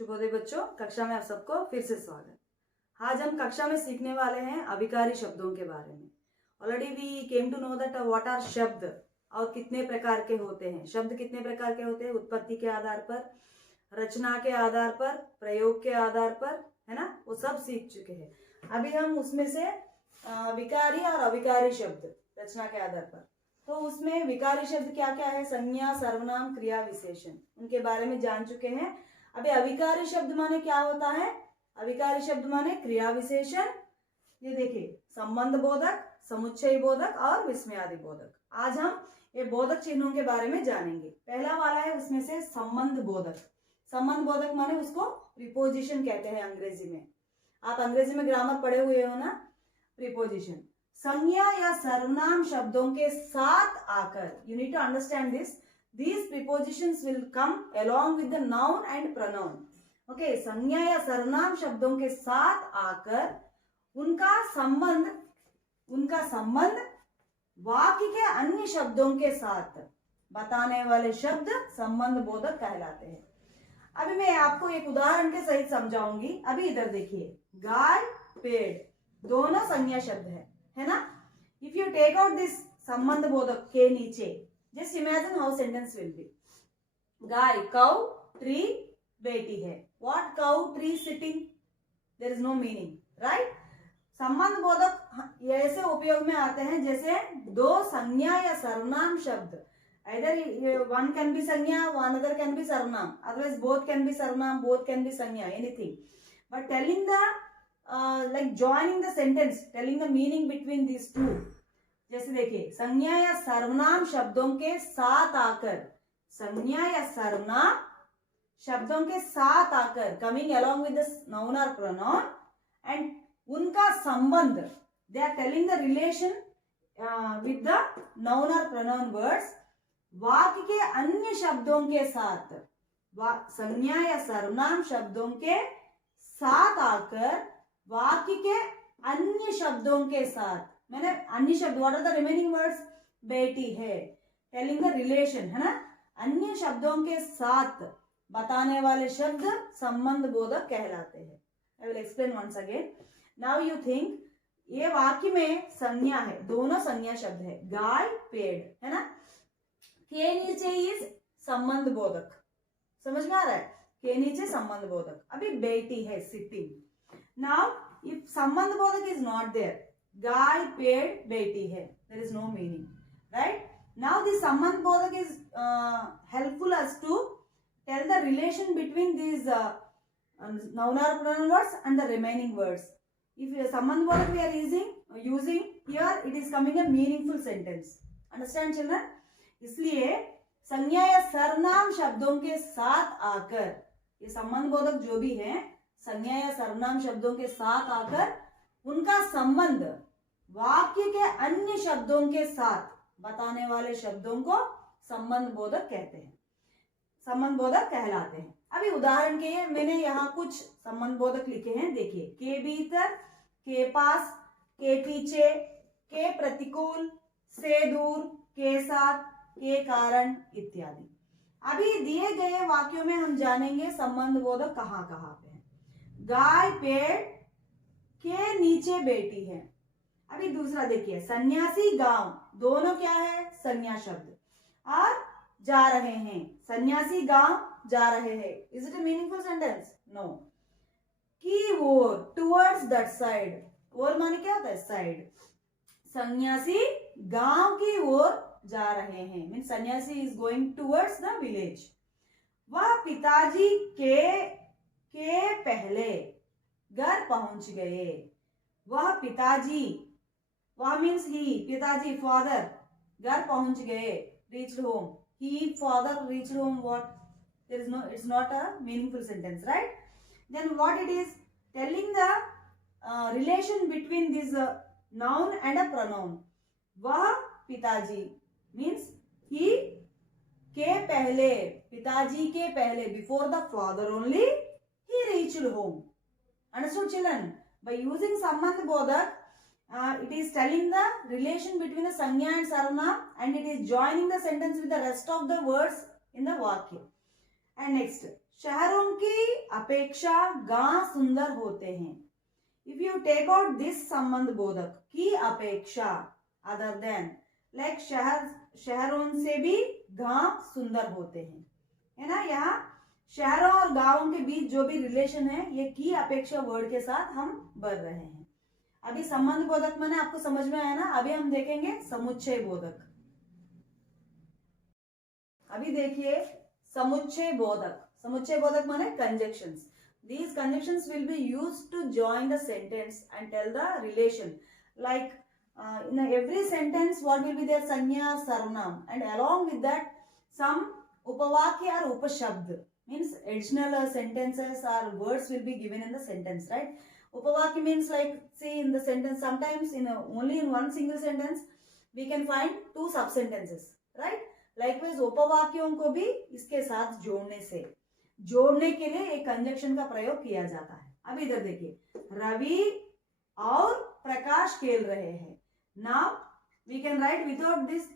शुभोदय बच्चों, कक्षा में आप सबको फिर से स्वागत। आज हम कक्षा में सीखने वाले हैं अभिकारी शब्दों के बारे में। Already we came to know that what are शब्द और कितने प्रकार के होते हैं। शब्द कितने प्रकार के होते हैं? उत्पत्ति के आधार पर, रचना के आधार पर, प्रयोग के आधार पर, है ना, वो सब सीख चुके हैं। अभी हम उसमें से विकारी और अविकारी शब्द रचना के आधार पर, तो उसमें विकारी शब्द क्या क्या है? संज्ञा, सर्वनाम, क्रिया, विशेषण, उनके बारे में जान चुके हैं। अभी अविकारी शब्द माने क्या होता है? अविकारी शब्द माने क्रिया विशेषण। ये देखिए, संबंध बोधक, समुच्चय बोधक और विस्मयादि बोधक। आज हम ये बोधक चिन्हों के बारे में जानेंगे। पहला वाला है उसमें से संबंध बोधक। संबंध बोधक माने उसको प्रीपोजिशन कहते हैं अंग्रेजी में। आप अंग्रेजी में ग्रामर पढ़े हुए हो ना, प्रीपोजिशन। संज्ञा या सर्वनाम शब्दों के साथ आकर, you need to understand this, these prepositions will come along with the noun and pronoun. Okay, संज्ञा या सर्वनाम शब्दों के साथ आकर उनका संबंध वाक्य के अन्य शब्दों के साथ बताने वाले शब्द संबंध बोधक कहलाते हैं। अभी मैं आपको एक उदाहरण के सहित समझाऊंगी। अभी इधर देखिए, गाय, पेड़ दोनों संज्ञा शब्द है ना। If you take out this संबंध बोधक के नीचे, just imagine how sentence will be. Guy, cow, tree, बेटी है। What cow, tree sitting? There is no meaning, right? संबंध बोधक ऐसे उपयोग में आते हैं जैसे दो संज्ञा या सर्वनाम शब्द, either one can be संज्ञा, one other can be सर्वनाम, otherwise both can be सर्वनाम, both can be संज्ञा, anything. But telling the like joining the sentence, telling the meaning between these two. जैसे देखिए, संज्ञा या सर्वनाम शब्दों के साथ आकर, संज्ञा या सर्वनाम शब्दों के साथ आकर, coming along with the noun or pronoun, and उनका संबंध, they are telling the relation with the noun or pronoun words, वाक्य के अन्य शब्दों के साथ, संज्ञा या सर्वनाम शब्दों के साथ आकर वाक्य के अन्य शब्दों के साथ, मैंने अन्य शब्द, what are the remaining words? बेटी है, टेलिंग द रिलेशन, है ना। अन्य शब्दों के साथ बताने वाले शब्द संबंध बोधक कहलाते हैं। I will explain once again. Now you think, ये वाक्य में संज्ञा है, दोनों संज्ञा शब्द है, गाय, पेड़, है ना। के नीचे इज संबंध बोधक, समझ में आ रहा है? के नीचे संबंध बोधक। अभी बेटी है, सिटिंग। नाउ इफ संबंध बोधक इज नॉट देयर, गाय, पेड़, बेटी है, there is no meaning, right? Now the संबंध बोधक is helpful as to tell the relation between these noun or pronoun words and the remaining words. If संबंध बोधक we are using here, it is coming a meaningful sentence. Understand children? इसलिए संज्ञा या सर्वनाम शब्दों के साथ आकर, ये संबंध बोधक जो भी है, संज्ञा या सर्वनाम शब्दों के साथ आकर उनका संबंध वाक्य के अन्य शब्दों के साथ बताने वाले शब्दों को संबंध बोधक कहते हैं, संबंध बोधक कहलाते हैं। अभी उदाहरण के लिए मैंने यहाँ कुछ संबंध बोधक लिखे हैं, देखिए। के भीतर, के पास, के पीछे, के प्रतिकूल, से दूर, के साथ, के कारण इत्यादि। अभी दिए गए वाक्यों में हम जानेंगे संबंध बोधक कहाँ कहाँ पे है। गाय, पेड़, के नीचे बेटी है। अभी दूसरा देखिए, सन्यासी, गांव, दोनों क्या है? संज्ञा शब्द। और जा रहे हैं, सन्यासी गांव जा रहे हैं। Is it a meaningful sentence? No. की ओर, टुवर्ड्स दैट साइड, ओर माने क्या होता है? साइड। सन्यासी गांव की ओर जा रहे हैं, मीन सन्यासी is going towards the village. वह पिताजी के पहले घर पहुंच गए। वह पिताजी, वह मीन्स ही, पिताजी, फादर, घर पहुंच गए, reached home. He, father, reached home. What? There is no, it's not a meaningful sentence, right? Then what it is? Telling the relation between this noun and a pronoun. वह पिताजी means he के पहले, पिताजी के पहले, before the father only, he reached home. Understood children? By using संबंध बोधक, it is telling the relation between the संज्ञा and सर्वनाम, and it is joining the sentence with the rest of the words in the vakya. And next, शहरों की अपेक्षा गांव सुंदर होते हैं. If you take out this संबंध बोधक की अपेक्षा, अदर देन, लाइक शहरों से भी गांव सुंदर होते हैं, है ना. यहाँ शहरों और गांवों के बीच जो भी रिलेशन है ये की अपेक्षा वर्ड के साथ हम बढ़ रहे हैं. अभी संबंध बोधक मैंने आपको समझ में आया ना. अभी हम देखेंगे समुच्चय बोधक. अभी देखिए समुच्चय बोधक. समुच्चय बोधक माने conjunctions. These conjunctions will be used to join the sentence and tell the relation. Like in every sentence, what will be their sanya, sarvanam, and along with that, some upavakya or upashabd, means additional sentences or words will be given in the sentence, right? Upavakya means like, see in the sentence, sometimes only in one single sentence, we can find two sub sentences, right? Likewise, उपवाक्यों को भी इसके साथ जोड़ने के लिए एक conjunction का प्रयोग किया जाता है. अब इधर देखिए, रवि और प्रकाश खेल रहे हैं. Now we can write without this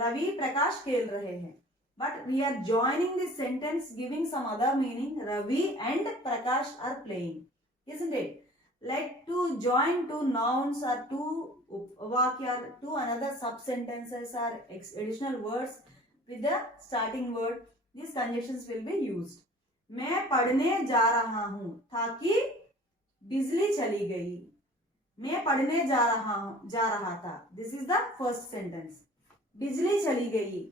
Ravi Prakash खेल रहे हैं, but we are joining this sentence giving some other meaning. Ravi and Prakash are playing, isn't it? Like to join two nouns or two vakya or two another sub sentences or additional words with the starting word, these conjunctions will be used. मैं पढ़ने जा रहा हूं था कि बिजली चली गई. मैं पढ़ने जा रहा था. This is the first sentence. बिजली चली गई,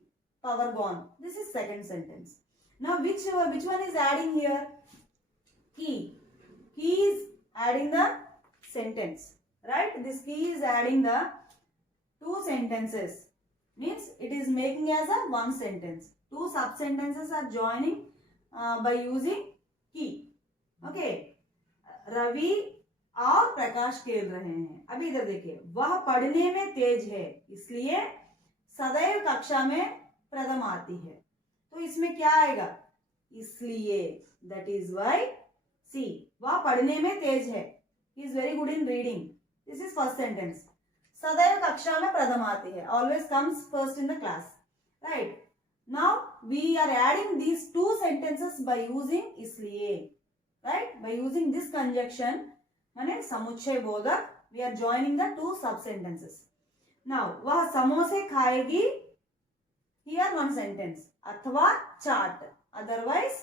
power gone. This is second sentence. Now which one is adding here? He is adding the sentence, right? This key is adding the two sentences, means it is making as a one sentence. Two sub sentences are joining by using key. Okay, Ravi और प्रकाश खेल रहे हैं. अभी इधर देखिए, वह पढ़ने में तेज है इसलिए सदैव कक्षा में प्रथम आती है. तो इसमें क्या आएगा? इसलिए, that is why. See, वह पढ़ने में तेज है. He is very good in reading. This is first sentence. सदैव कक्षा में प्रथम आती है. Always comes first in the class. Right? Now we are adding these two sentences by using इसलिए. Right? By using this conjunction, माने समुच्चय बोधक, we are joining the two sub sentences. Now वह समोसे खाएगी. Here one sentence. अथवा चाट. Otherwise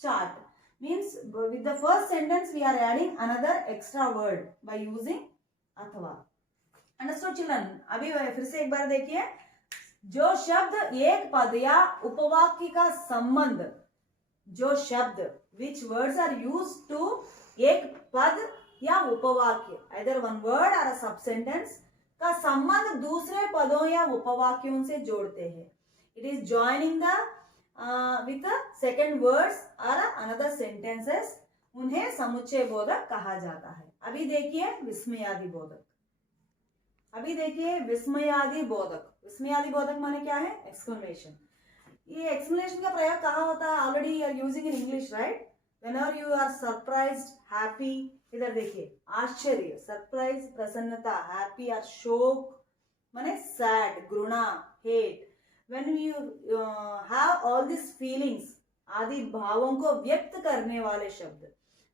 chaat. Means with the first sentence we are adding another extra word by using अथवा. Understood children? अभी फिर से एक बार देखिए, जो शब्द एक पद या उपवाक्य का संबंध, जो शब्द which words are used to एक पद या उपवाक्य, either one word or a sub sentence का संबंध दूसरे पदों या उपवाक्यों से जोड़ते हैं. It is joining the with the second words or another sentences, उन्हें समुच्चय बोधक कहा जाता है. अभी देखिए विस्मयादि बोधक. विस्मयादि बोधक माने क्या है? एक्सक्लेमेशन. ये एक्सक्लेमेशन का प्रयोग कहाँ होता है? Already you are using in English, right? Whenever you are surprised, happy. इधर देखिए, आश्चर्य, सरप्राइज, प्रसन्नता, हैप्पी और शोक माने सैड, घृणा, hate. When you have all these feelings, आदि भावों को व्यक्त करने वाले शब्द,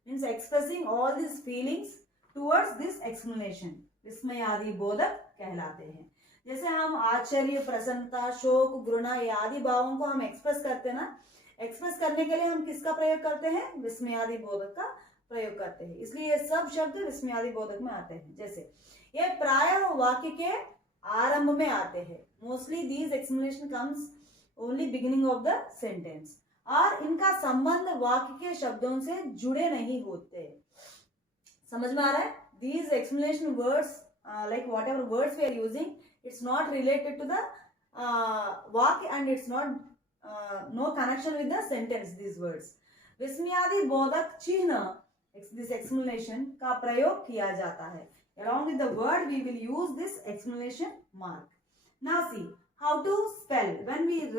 means expressing all these feelings towards this explanation, विस्मयादि बोधक कहलाते हैं. जैसे हम आश्चर्य, प्रसन्नता, शोक, घृणा ये आदि भावों को हम एक्सप्रेस करते हैं ना, एक्सप्रेस करने के लिए हम किसका प्रयोग करते हैं? विस्मयादि बोधक का प्रयोग करते हैं. इसलिए ये सब शब्द विस्मयादि बोधक में आते हैं. जैसे ये प्रायः वाक्य के आरंभ में आते हैं. Mostly these explanation comes only beginning of the sentence, और इनका संबंध वाक्य के शब्दों से जुड़े नहीं होते. समझ में आ रहा है? These explanation words, like whatever words we are using, it's not related to the वाक्य and it's not no connection with the sentence. These words, विस्मयादि बोधक चिन्ह, this explanation का प्रयोग किया जाता है. Along with the word, we will use this explanation mark. Now see how to spell. When we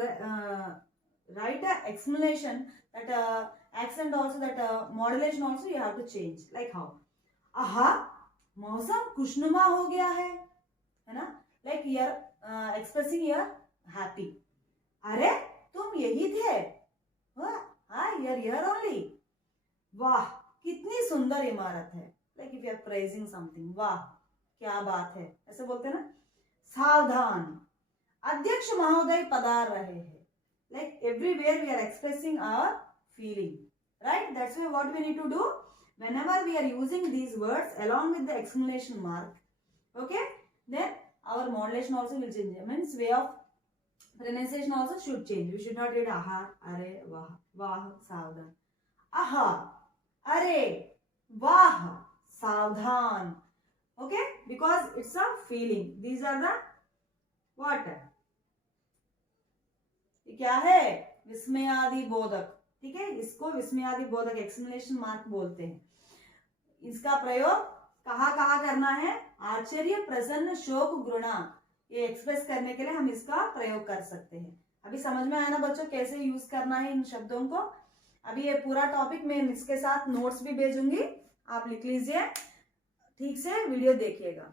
write a explanation, that accent also, that modulation also you have to change. Like how? आहा, मौसम खुशनुमा हो गया है ना? Like you are expressing your happy. अरे तुम तुम यही थे? हाँ, you're here only. वाह, कितनी सुंदर इमारत है. Like if you are praising something, वाह क्या बात है, ऐसे बोलते हैं ना. सावधान, अध्यक्ष महोदय पधार रहे हैं. Like everywhere we are expressing our feeling, right? That's why what we need to do whenever we are using these words along with the exclamation mark, okay, then our modulation also will change. Means way of pronunciation also should change. We should not read aha, are, wah, wah, सावधान. aha, are, wah, सावधान. Okay, because it's a feeling. These are the what? ये क्या है? विस्मयादि बोधक. ठीक है, इसको विस्मयादि बोधक एक्सक्लेमेशन मार्क बोलते हैं. इसका प्रयोग कहाँ कहाँ करना है? आश्चर्य, प्रसन्न, शोक, घृणा, ये एक्सप्रेस करने के लिए हम इसका प्रयोग कर सकते हैं. अभी समझ में आया ना बच्चों कैसे यूज करना है इन शब्दों को? अभी ये पूरा टॉपिक मैं इसके साथ नोट्स भी भेजूंगी, आप लिख लीजिए, ठीक से वीडियो देखिएगा.